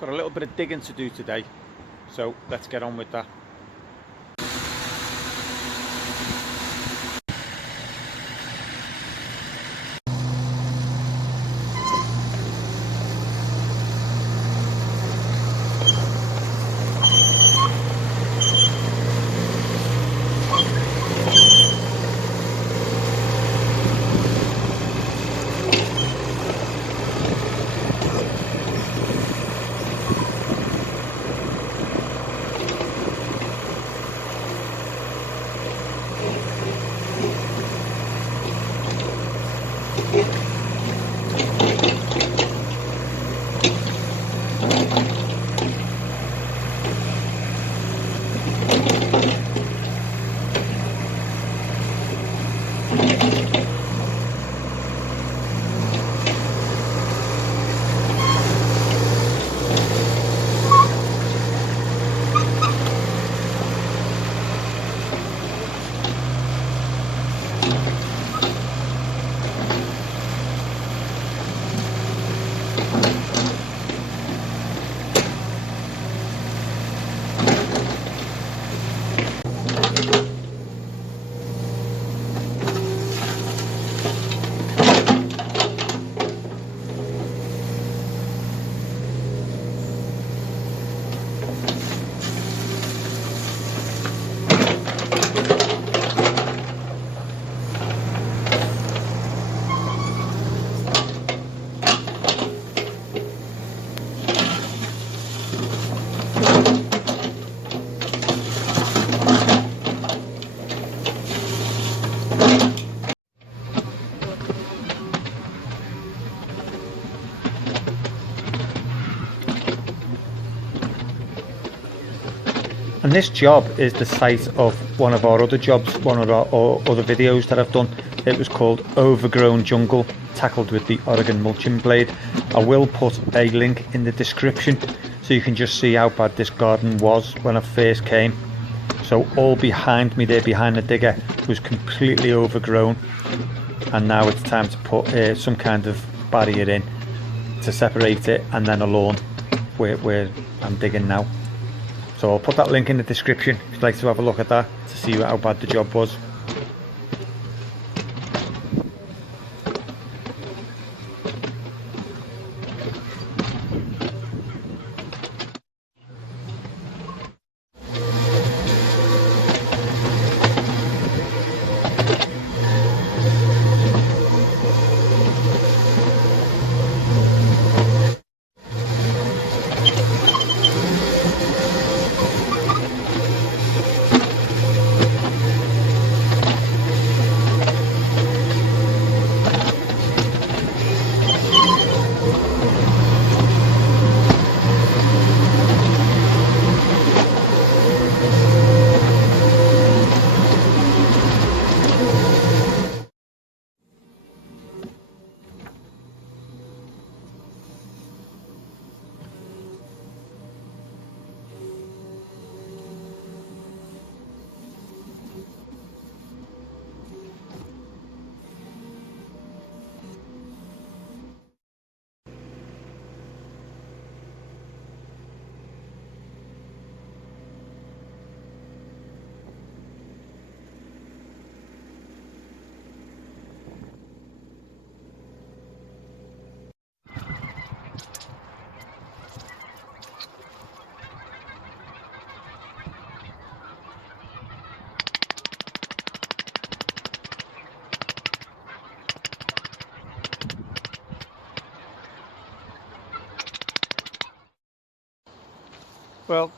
Got a little bit of digging to do today, so let's get on with that. And this job is the site of one of our other jobs, one of our other videos that I've done. It was called Overgrown Jungle, tackled with the Oregon mulching blade. I will put a link in the description so you can just see how bad this garden was when I first came. So all behind me there, behind the digger, was completely overgrown, and now it's time to put some kind of barrier in to separate it, and then a lawn where I'm digging now. So I'll put that link in the description if you'd like to have a look at that to see how bad the job was. Well,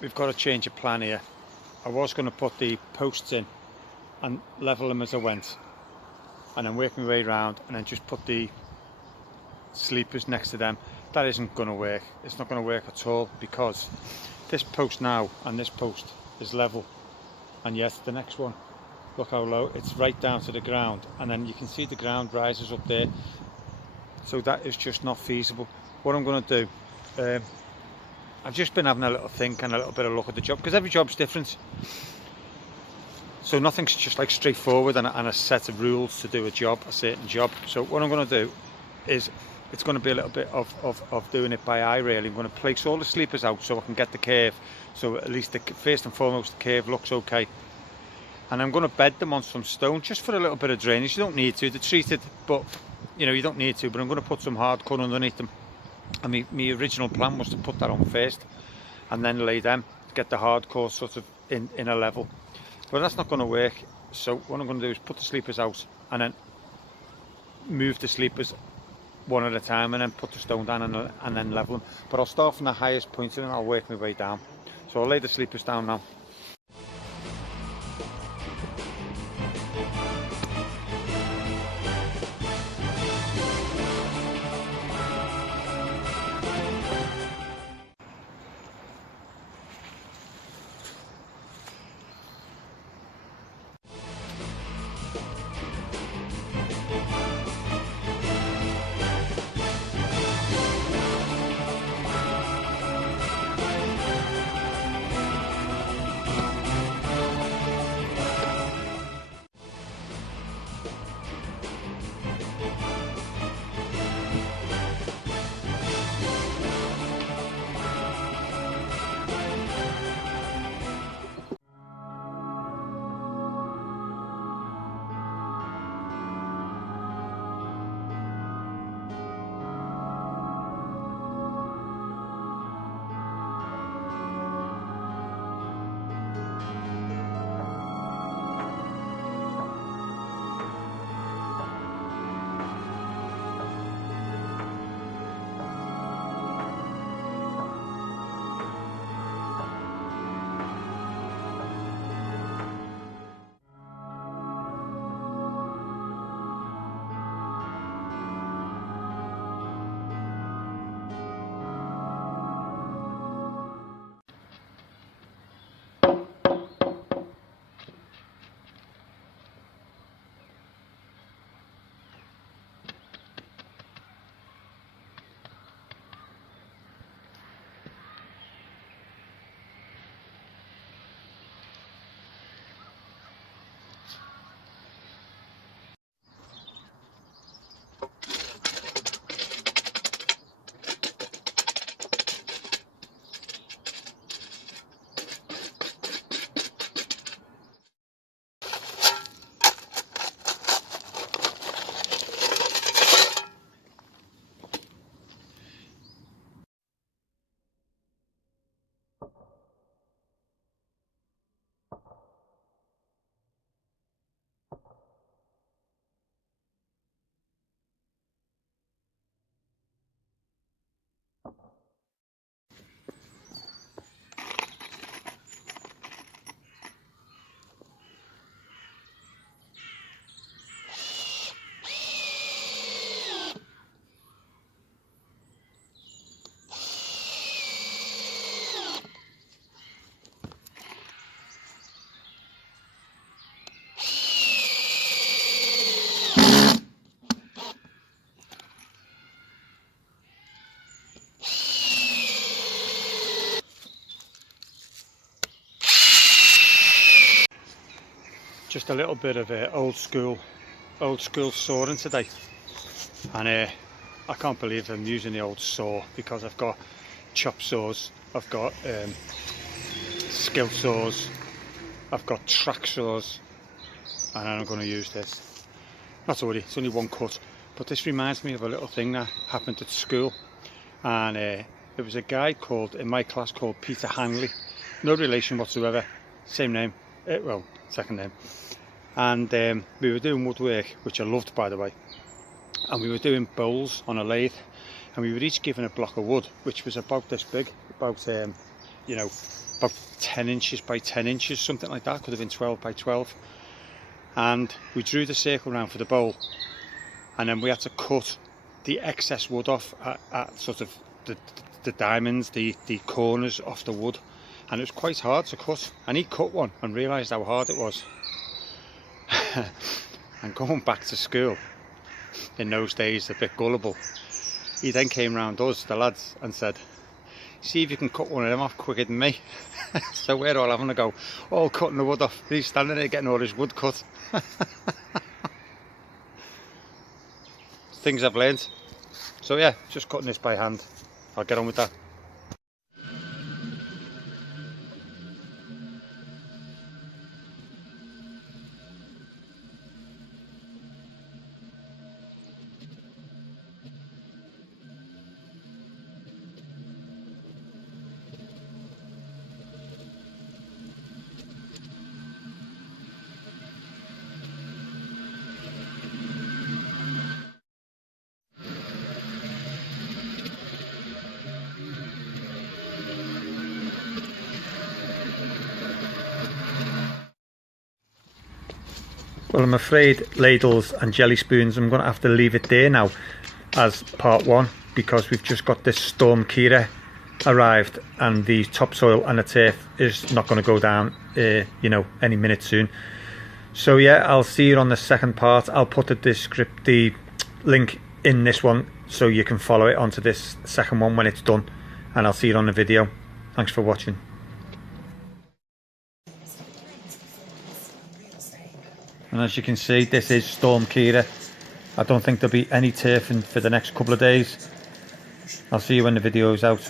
we've got to change of plan here. I was going to put the posts in and level them as I went, and then work my way around and then just put the sleepers next to them. That isn't going to work. It's not going to work at all, because this post now and this post is level, and yes, the next one, look how low, it's right down to the ground, and then you can see the ground rises up there. So that is just not feasible. What I'm going to do, I've just been having a little think and a little bit of look at the job, because every job's different. So nothing's just like straightforward and a set of rules to do a job, a certain job. So what I'm going to do is it's going to be a little bit of doing it by eye really. I'm going to place all the sleepers out so I can get the curve, so at least first and foremost the curve looks okay. And I'm going to bed them on some stone just for a little bit of drainage. You don't need to, they're treated, but you know, you don't need to, but I'm going to put some hard cut underneath them. I mean, my original plan was to put that on first and then lay them to get the hard core sort of in a level, but that's not going to work. So what I'm going to do is put the sleepers out and then move the sleepers one at a time and then put the stone down and then level them. But I'll start from the highest point and then I'll work my way down. So I'll lay the sleepers down now. Just a little bit of old school sawing today, and I can't believe I'm using the old saw because I've got chop saws, I've got skill saws, I've got track saws, and I'm going to use this. Not to worry, it's only one cut, but this reminds me of a little thing that happened at school, and there was a guy in my class called Peter Hanley, no relation whatsoever, same name, well, second name. And we were doing woodwork, which I loved by the way, and we were doing bowls on a lathe, and we were each given a block of wood which was about this big, about you know, about 10 inches by 10 inches, something like that, could have been 12 by 12, and we drew the circle around for the bowl, and then we had to cut the excess wood off at sort of the diamonds, the corners off the wood, and it was quite hard to cut, and he cut one and realised how hard it was. And going back to school in those days, a bit gullible, he then came round us, the lads, and said, see if you can cut one of them off quicker than me. So we're all having a go, all cutting the wood off. He's standing there getting all his wood cut. Things I've learned. So yeah, just cutting this by hand. I'll get on with that. Well, I'm afraid ladles and jelly spoons, I'm going to have to leave it there now as part one, because we've just got this storm Kira arrived and the topsoil and the turf is not going to go down you know, any minute soon. So yeah, I'll see you on the second part. I'll put the link in this one so you can follow it onto this second one when it's done, and I'll see you on the video. Thanks for watching. And as you can see, this is Storm Kira. I don't think there'll be any turfing for the next couple of days. I'll see you when the video is out.